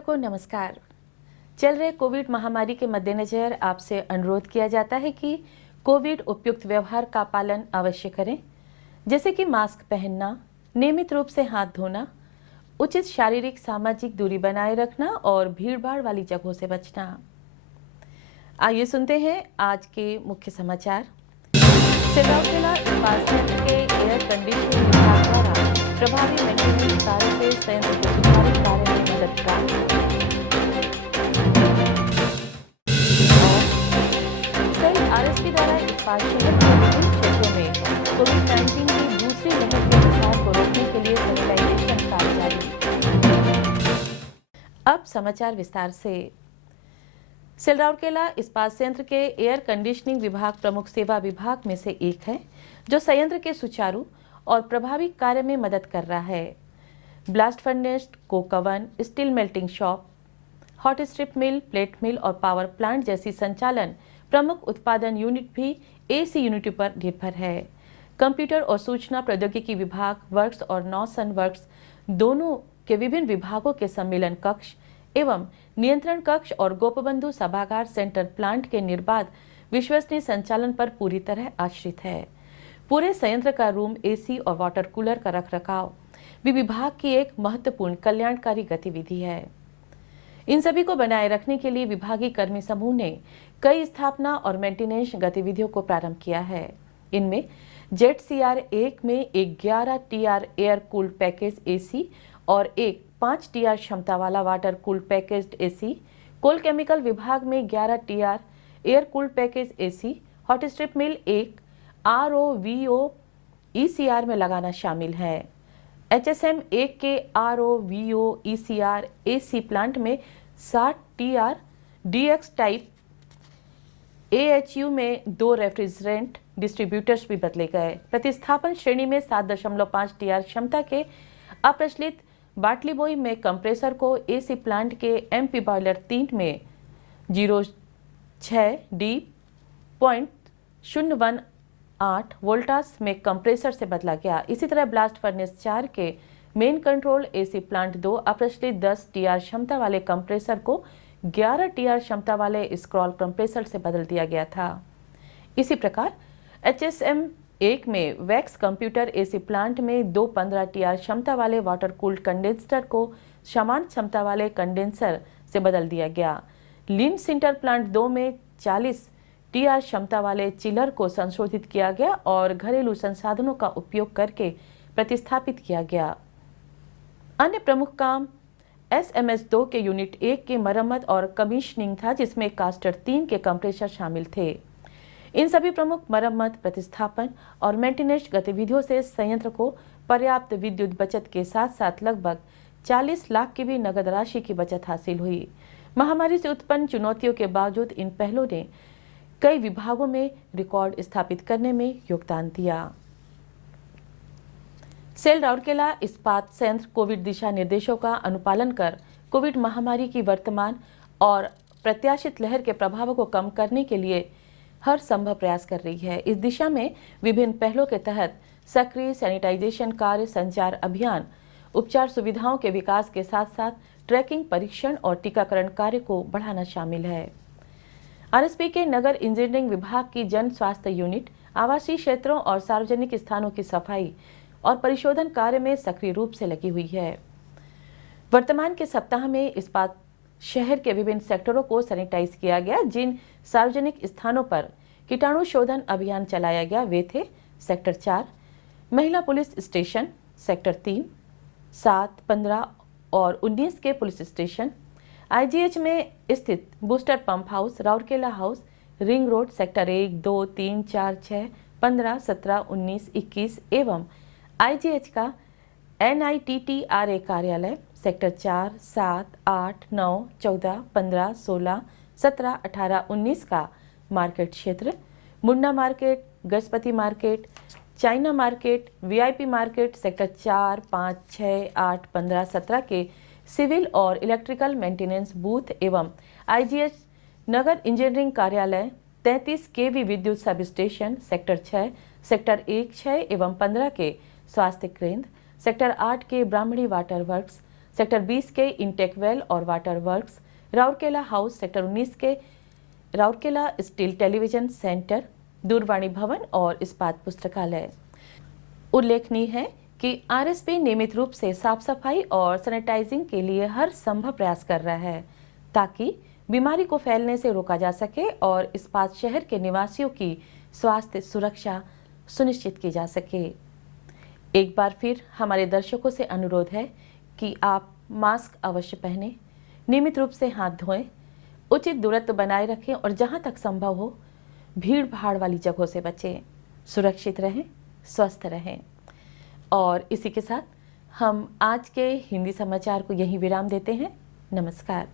दर्शकों नमस्कार। चल रहे कोविड महामारी के मद्देनजर आपसे अनुरोध किया जाता है कि कोविड उपयुक्त व्यवहार का पालन अवश्य करें, जैसे कि मास्क पहनना, नियमित रूप से हाथ धोना, उचित शारीरिक सामाजिक दूरी बनाए रखना और भीड़भाड़ वाली जगहों से बचना। आइए सुनते हैं आज के मुख्य समाचार। सिलौकेला इस्पात संयंत्र के एयर कंडीशनिंग विभाग द्वारा प्रभावी मेंटेनेंस कार्य से संयंत्र के सुचारू कार्य में मदद का सेल आरएसपी द्वारा इस्पात शहर के विभिन्न क्षेत्रों में कोविड-19 की दूसरी लहर के प्रसार को रोकने के लिए सैनिटाइजेशन कार्य जारी। अब समाचार विस्तार से। सिलौकेला इस्पात संयंत्र के एयर कंडीशनिंग विभाग प्रमुख सेवा विभाग में से एक है, जो संयंत्र के सुचारू और प्रभावी कार्य में मदद कर रहा है। Blast furnace, coke oven, steel melting shop, hot strip mill, plate mill और पावर प्लांट जैसी संचालन प्रमुख उत्पादन यूनिट भी एसी यूनिट पर निर्भर है। कंप्यूटर और सूचना प्रौद्योगिकी विभाग वर्क्स और नौसन वर्क्स दोनों के विभिन्न विभागों के सम्मेलन कक्ष एवं नियंत्रण कक्ष और गोपबंधु सभागार सेंटर प्लांट के निर्बाध विश्वसनीय संचालन पर पूरी तरह आश्रित है। पूरे संयंत्र का रूम एसी और वाटर कूलर का रखरखाव भी विभाग की एक महत्वपूर्ण कल्याणकारी गतिविधि है। इन सभी को बनाए रखने के लिए विभागीय कर्मी समूह ने कई स्थापना और मेंटेनेंस गतिविधियों को प्रारंभ किया है। इनमें जेट CR-1 में एक 11 TR air cooled package AC और एक 5 TR क्षमता वाला water cooled package AC, coal chemical विभाग में 11 TR air cooled package AC, hot strip mill एक ROVO ECR में लगाना शामिल है। HSM 1 के ROVO ECR AC प्लांट में 60 TR DX टाइप AHU में 2 रेफ्रिजरेंट डिस्ट्रीब्यूटर्स भी बदले गए। प्रतिस्थापन श्रेणी में 7.5 TR क्षमता के अप्रचलित बाटली बोई में कंप्रेसर को एसी प्लांट के MP बॉयलर 3 में 06D.018 वोल्टास में कंप्रेसर से बदला गया। इसी तरह ब्लास्ट फर्नेस 4 के मेन कंट्रोल एसी प्लांट 2 अप्रचलित 10 TR क्षमता वाले कंप्रेसर को 11 TR क्षमता वाले स्क्रॉल कंप्रेसर से बदल दिया गया था। इसी प्रकार HSM 1 में वैक्स कंप्यूटर एसी प्लांट में 2 15 TR क्षमता वाले वाटर कूल्ड कंडेंसर को समान क्षमता वाले कंडेंसर से बदल दिया गया। लीन सिंटर प्लांट 2 में 40 TR क्षमता वाले चिलर को संशोधित किया गया और घरेलू संसाधनों का उपयोग करके प्रतिस्थापित किया गया। अन्य प्रमुख काम SMS 2 के यूनिट 1 की मरम्मत और कमीशनिंग था, जिसमें कास्टर 3 के कंप्रेसर शामिल थे। इन सभी प्रमुख मरम्मत, प्रतिस्थापन और मेंटेनेंस गतिविधियों से संयंत्र को पर्याप्त विद्युत बचत के साथ साथ लगभग 40 लाख की भी नगद राशि की बचत हासिल हुई। महामारी से उत्पन्न चुनौतियों के बावजूद इन पहलों ने कई विभागों में रिकॉर्ड स्थापित करने में योगदान दिया। सिलौकेला इस्पात संयंत्र कोविड दिशा निर्देशों का अनुपालन कर कोविड महामारी की वर्तमान और प्रत्याशित लहर के प्रभावों को कम करने के लिए हर संभव प्रयास कर रही है। इस दिशा में विभिन्न पहलों के तहत सक्रिय सैनिटाइजेशन कार्य, संचार अभियान, उपचार सुविधाओं के विकास के साथ साथ ट्रैकिंग, परीक्षण और टीकाकरण कार्य को बढ़ाना शामिल है। आरएसपी के नगर इंजीनियरिंग विभाग की जन स्वास्थ्य यूनिट आवासीय क्षेत्रों और सार्वजनिक स्थानों की सफाई और परिशोधन कार्य में सक्रिय रूप से लगी हुई है। वर्तमान के सप्ताह में इस्पात शहर के विभिन्न सेक्टरों को सैनिटाइज किया गया। जिन सार्वजनिक स्थानों पर कीटाणु शोधन अभियान चलाया गया वे थे सेक्टर 4 महिला पुलिस स्टेशन, सेक्टर 3, 7, 15 और 19 के पुलिस स्टेशन, IGH में स्थित booster pump house, Rourkela house, ring road, sector 1, 2, 3, 4, 6, 15, 17, 19, 21 एवं IGH का NITTRA कार्यालय, सेक्टर 4, 7, 8, 9, 14, 15, 16, 17, 18, 19 का मार्केट क्षेत्र, Munna market, Gajapati market, China market, VIP market, sector 4, 5, 6, 8, 15, 17 के सिविल और इलेक्ट्रिकल मेंटेनेंस बूथ एवं IGH नगर इंजीनियरिंग कार्यालय, 33 KV विद्युत सब स्टेशन, सेक्टर 6, सेक्टर 1, 6 एवं 15 के स्वास्थ्य केंद्र, सेक्टर 8 के ब्राह्मणी वाटर वर्क्स, सेक्टर 20 के इंटेक वेल और water works, Rourkela house, sector 19 के राउरकेला स्टील टेलीविजन सेंटर, दूरवाणी भवन और इस्पात पुस्तकालय। उल्लेखनीय है कि आरएसपी नियमित रूप से साफ सफाई और सैनिटाइजिंग के लिए हर संभव प्रयास कर रहा है ताकि बीमारी को फैलने से रोका जा सके और इस्पात शहर के निवासियों की स्वास्थ्य सुरक्षा सुनिश्चित की जा सके। एक बार फिर हमारे दर्शकों से अनुरोध है कि आप मास्क अवश्य पहनें, नियमित रूप से हाथ धोएं, उचित दूरत्व बनाए रखें और जहां तक संभव हो भीड़ भाड़ वाली जगहों से बचें। सुरक्षित रहें, स्वस्थ रहें। और इसी के साथ हम आज के हिंदी समाचार को यहीं विराम देते हैं। नमस्कार।